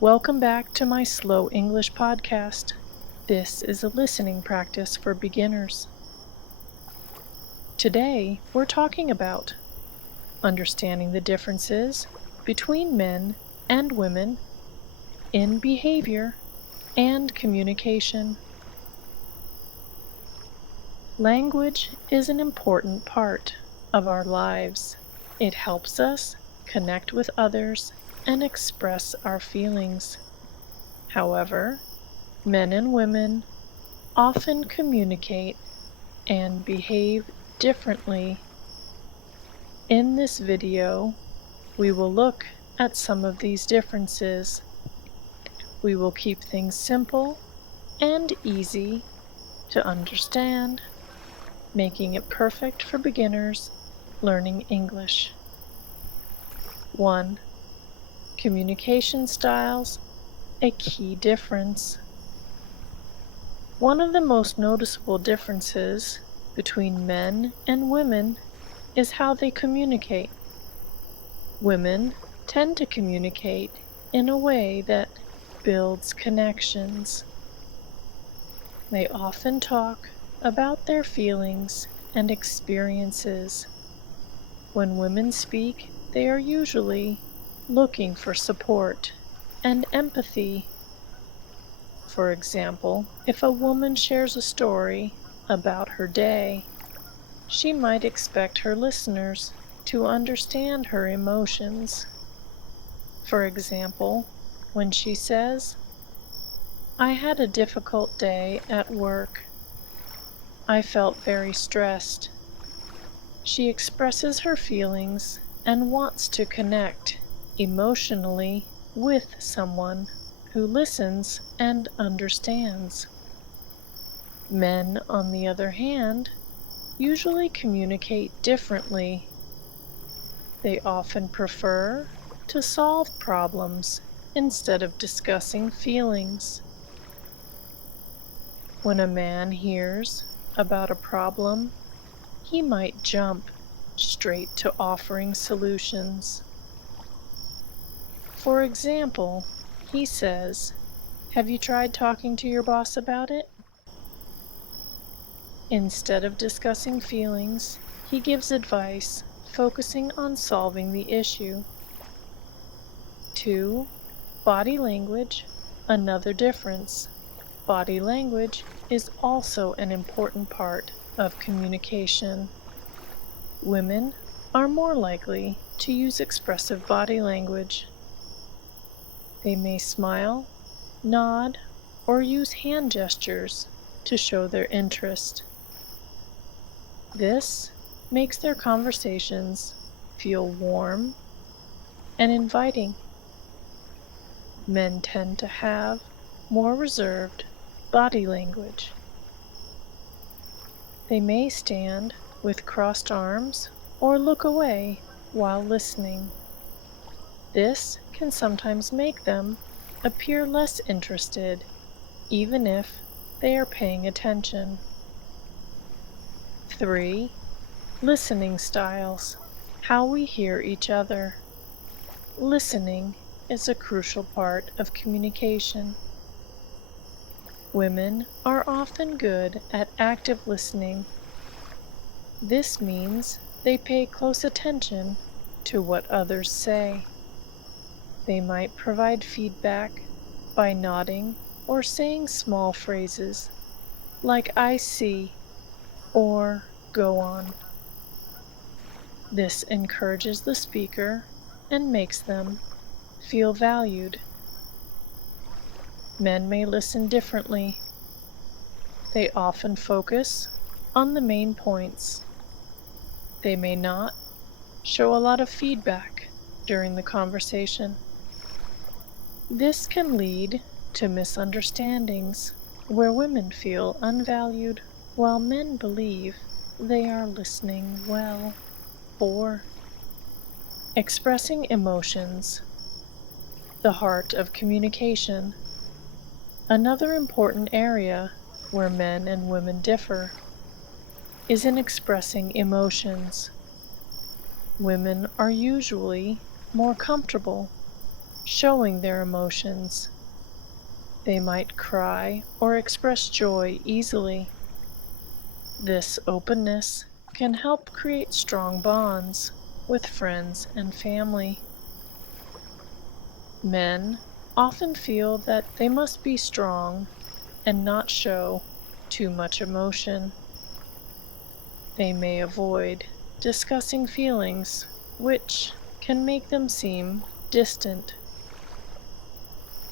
Welcome back to my Slow English podcast. This is a listening practice for beginners. Today, we're talking about understanding the differences between men and women in behavior and communication. Language is an important part of our lives. It helps us connect with others and express our feelings. However, men and women often communicate and behave differently. In this video, we will look at some of these differences. We will keep things simple and easy to understand, making it perfect for beginners learning English. 1. Communication styles, a key difference. One of the most noticeable differences between men and women is how they communicate. Women tend to communicate in a way that builds connections. They often talk about their feelings and experiences. When women speak, they are usually looking for support and empathy. For example, if a woman shares a story about her day, she might expect her listeners to understand her emotions. For example, when she says, "I had a difficult day at work. I felt very stressed." She expresses her feelings and wants to connect emotionally with someone who listens and understands. Men, on the other hand, usually communicate differently. They often prefer to solve problems instead of discussing feelings. When a man hears about a problem, he might jump straight to offering solutions. For example, he says, "Have you tried talking to your boss about it?" Instead of discussing feelings, he gives advice, focusing on solving the issue. 2. Body language, another difference. Body language is also an important part of communication. Women are more likely to use expressive body language. They may smile, nod, or use hand gestures to show their interest. This makes their conversations feel warm and inviting. Men tend to have more reserved body language. They may stand with crossed arms or look away while listening. This can sometimes make them appear less interested, even if they are paying attention. 3. Listening styles, how we hear each other. Listening is a crucial part of communication. Women are often good at active listening. This means they pay close attention to what others say. They might provide feedback by nodding or saying small phrases like "I see" or "go on." This encourages the speaker and makes them feel valued. Men may listen differently. They often focus on the main points. They may not show a lot of feedback during the conversation. This can lead to misunderstandings where women feel unvalued while men believe they are listening well. 4. Expressing emotions, the heart of communication. Another important area where men and women differ is in expressing emotions. Women are usually more comfortable showing their emotions. They might cry or express joy easily. This openness can help create strong bonds with friends and family. Men often feel that they must be strong and not show too much emotion. They may avoid discussing feelings, which can make them seem distant.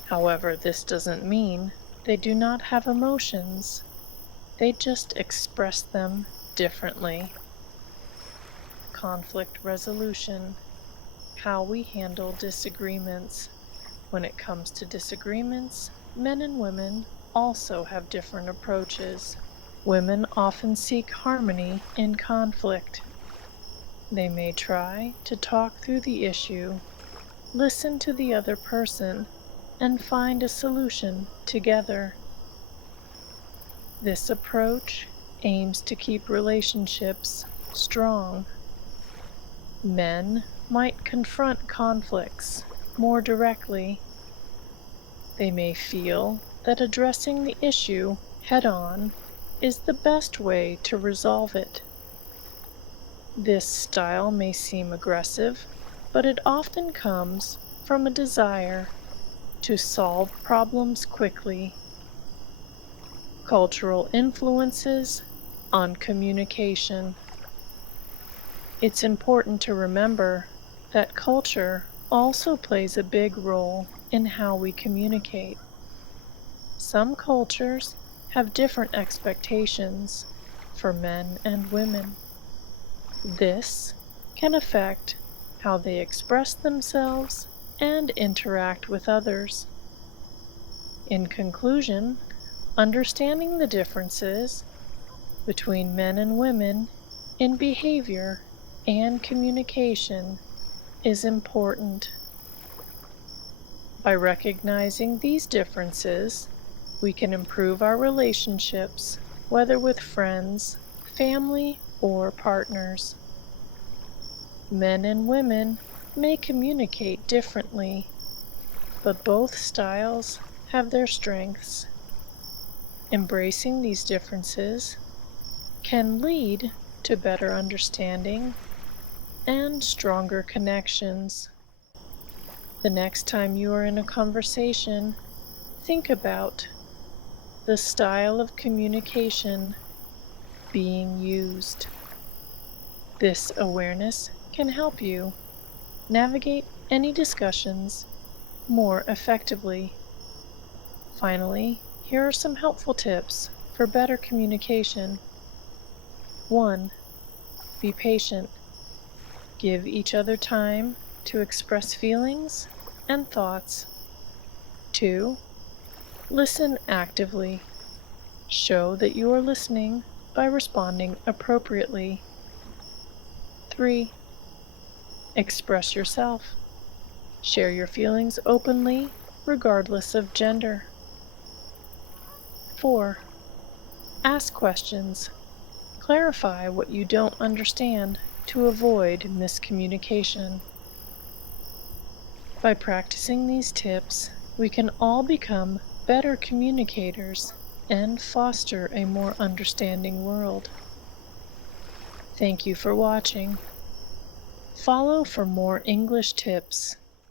However, this doesn't mean they do not have emotions, they just express them differently. Conflict resolution, how we handle disagreements. When it comes to disagreements, men and women also have different approaches. Women often seek harmony in conflict. They may try to talk through the issue, listen to the other person, and find a solution together. This approach aims to keep relationships strong. Men might confront conflicts more directly. They may feel that addressing the issue head on is the best way to resolve it. This style may seem aggressive, but it often comes from a desire to solve problems quickly. Cultural influences on communication. It's important to remember that culture also plays a big role in how we communicate. Some cultures have different expectations for men and women. This can affect how they express themselves and interact with others. In conclusion, understanding the differences between men and women in behavior and communication is important. By recognizing these differences, we can improve our relationships, whether with friends, family, or partners. Men and women may communicate differently, but both styles have their strengths. Embracing these differences can lead to better understanding and stronger connections. The next time you are in a conversation, think about the style of communication being used. This awareness can help you navigate any discussions more effectively. Finally, here are some helpful tips for better communication. 1. Be patient. Give each other time to express feelings and thoughts. 2. Listen actively. Show that you are listening by responding appropriately. 3. Express yourself. Share your feelings openly, regardless of gender. 4. Ask questions. Clarify what you don't understand to avoid miscommunication. By practicing these tips, we can all become better communicators and foster a more understanding world. Thank you for watching. Follow for more English tips.